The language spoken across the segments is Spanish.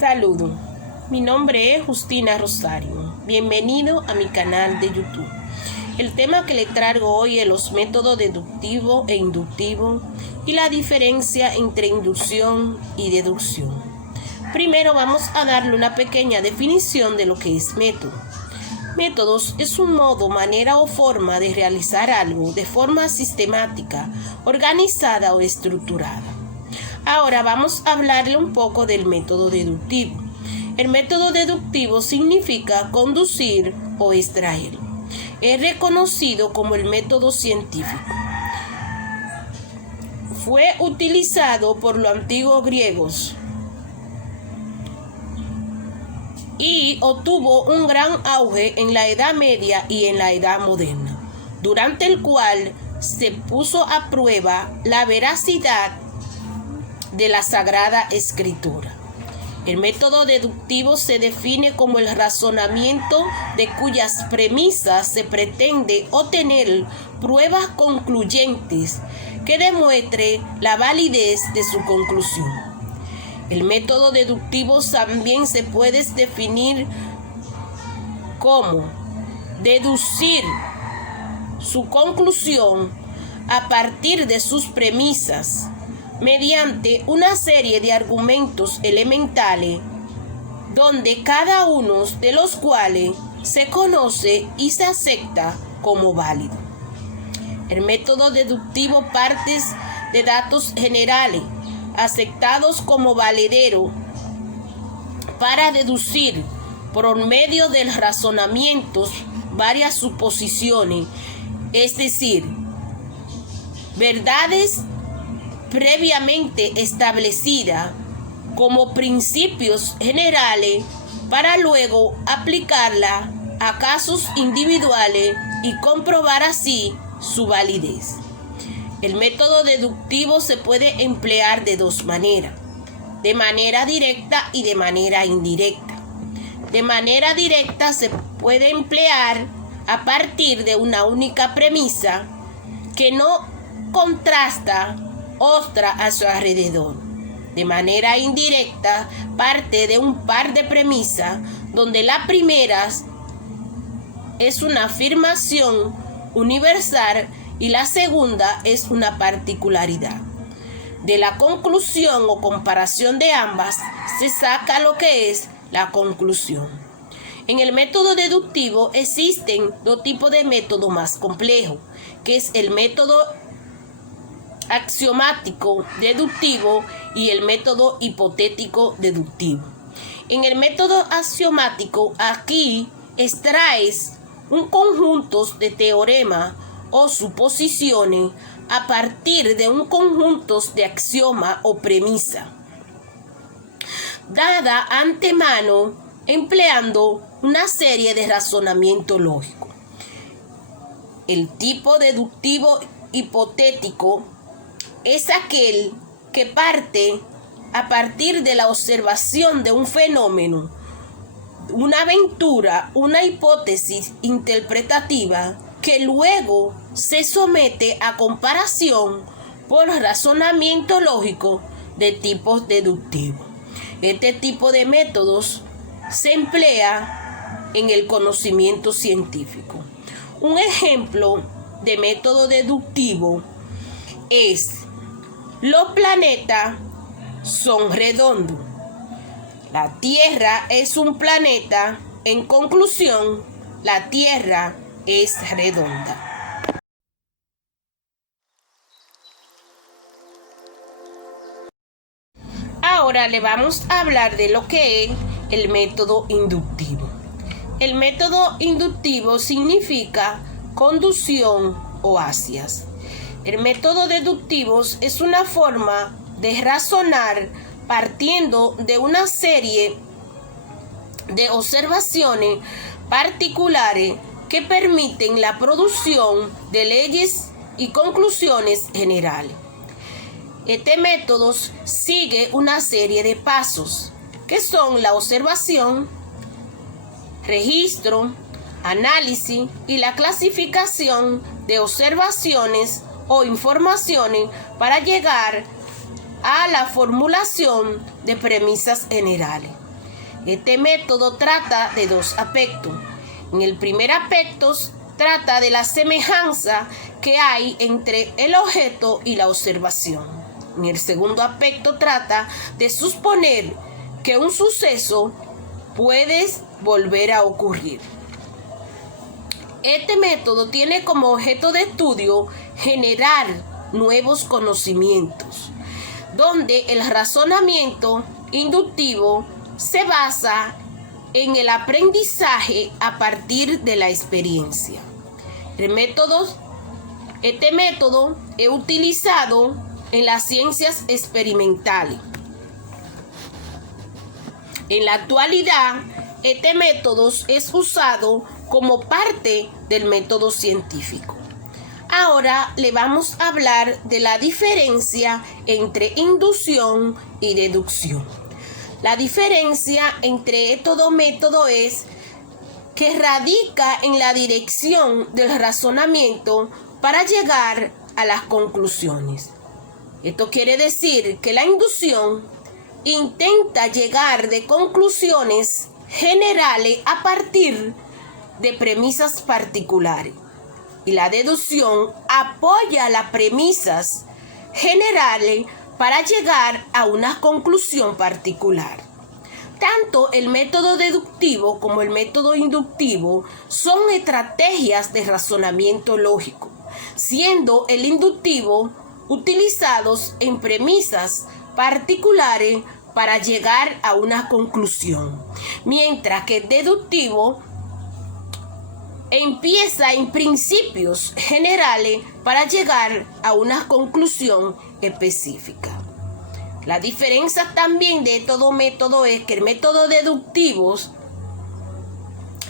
Saludo, mi nombre es Justina Rosario. Bienvenido a mi canal de YouTube. El tema que le traigo hoy es los métodos deductivo e inductivo y la diferencia entre inducción y deducción. Primero vamos a darle una pequeña definición de lo que es método. Métodos es un modo, manera o forma de realizar algo de forma sistemática, organizada o estructurada. Ahora vamos a hablarle un poco del método deductivo. El método deductivo significa conducir o extraer. Es reconocido como el método científico. Fue utilizado por los antiguos griegos y obtuvo un gran auge en la Edad Media y en la Edad Moderna, durante el cual se puso a prueba la veracidad de la Sagrada Escritura. El método deductivo se define como el razonamiento de cuyas premisas se pretende obtener pruebas concluyentes que demuestre la validez de su conclusión. El método deductivo también se puede definir como deducir su conclusión a partir de sus premisas, mediante una serie de argumentos elementales, donde cada uno de los cuales se conoce y se acepta como válido. El método deductivo parte de datos generales, aceptados como valedero, para deducir, por medio del razonamiento, varias suposiciones, es decir, verdades previamente establecida como principios generales para luego aplicarla a casos individuales y comprobar así su validez. El método deductivo se puede emplear de dos maneras, de manera directa y de manera indirecta. De manera directa se puede emplear a partir de una única premisa que no contrasta otra a su alrededor. De manera indirecta, parte de un par de premisas, donde la primera es una afirmación universal y la segunda es una particularidad. De la conclusión o comparación de ambas se saca lo que es la conclusión. En el método deductivo existen dos tipos de método más complejos, que es el método axiomático deductivo y el método hipotético deductivo. En el método axiomático, aquí extraes un conjunto de teoremas o suposiciones a partir de un conjunto de axiomas o premisa, dada antemano empleando una serie de razonamiento lógico. El tipo deductivo hipotético es aquel que parte a partir de la observación de un fenómeno, una aventura, una hipótesis interpretativa que luego se somete a comparación por razonamiento lógico de tipo deductivo. Este tipo de métodos se emplea en el conocimiento científico. Un ejemplo de método deductivo es: los planetas son redondos. La Tierra es un planeta. En conclusión, la Tierra es redonda. Ahora le vamos a hablar de lo que es el método inductivo. El método inductivo significa conducción o hacias. El método deductivo es una forma de razonar partiendo de una serie de observaciones particulares que permiten la producción de leyes y conclusiones generales. Este método sigue una serie de pasos, que son la observación, registro, análisis y la clasificación de observaciones o informaciones para llegar a la formulación de premisas generales. Este método trata de dos aspectos. En el primer aspecto trata de la semejanza que hay entre el objeto y la observación. En el segundo aspecto trata de suponer que un suceso puede volver a ocurrir. Este método tiene como objeto de estudio generar nuevos conocimientos, donde el razonamiento inductivo se basa en el aprendizaje a partir de la experiencia. Este método es utilizado en las ciencias experimentales. En la actualidad, este método es usado como parte del método científico. Ahora le vamos a hablar de la diferencia entre inducción y deducción. La diferencia entre estos dos métodos es que radica en la dirección del razonamiento para llegar a las conclusiones. Esto quiere decir que la inducción intenta llegar de conclusiones generales a partir de premisas particulares, y la deducción apoya las premisas generales para llegar a una conclusión particular. Tanto el método deductivo como el método inductivo son estrategias de razonamiento lógico, siendo el inductivo utilizados en premisas particulares para llegar a una conclusión, mientras que el deductivo empieza en principios generales para llegar a una conclusión específica. La diferencia también de todo método es que el método deductivo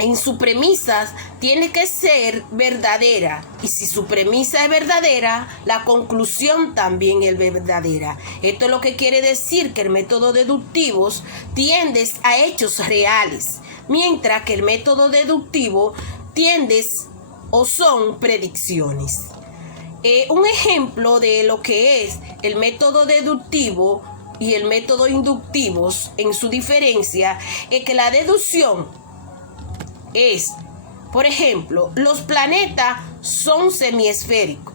en su premisa tiene que ser verdadera, y si su premisa es verdadera, la conclusión también es verdadera. Esto es lo que quiere decir que el método deductivo tiende a hechos reales, mientras que el método deductivo tiende o son predicciones. Un ejemplo de lo que es el método deductivo y el método inductivo en su diferencia es que la deducción es, por ejemplo, los planetas son semiesféricos.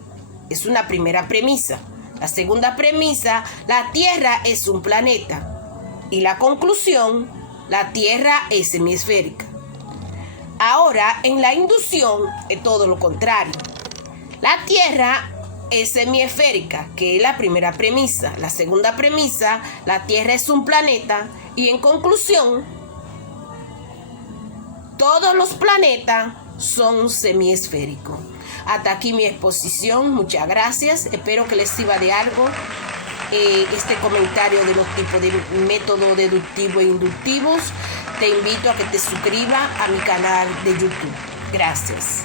Es una primera premisa. La segunda premisa, la Tierra es un planeta. Y la conclusión, la Tierra es semiesférica. Ahora, en la inducción es todo lo contrario. La Tierra es semiesférica, que es la primera premisa. La segunda premisa, la Tierra es un planeta. Y en conclusión, todos los planetas son semiesféricos. Hasta aquí mi exposición. Muchas gracias. Espero que les sirva de algo este comentario de los tipos de método deductivo e inductivos. Te invito a que te suscribas a mi canal de YouTube. Gracias.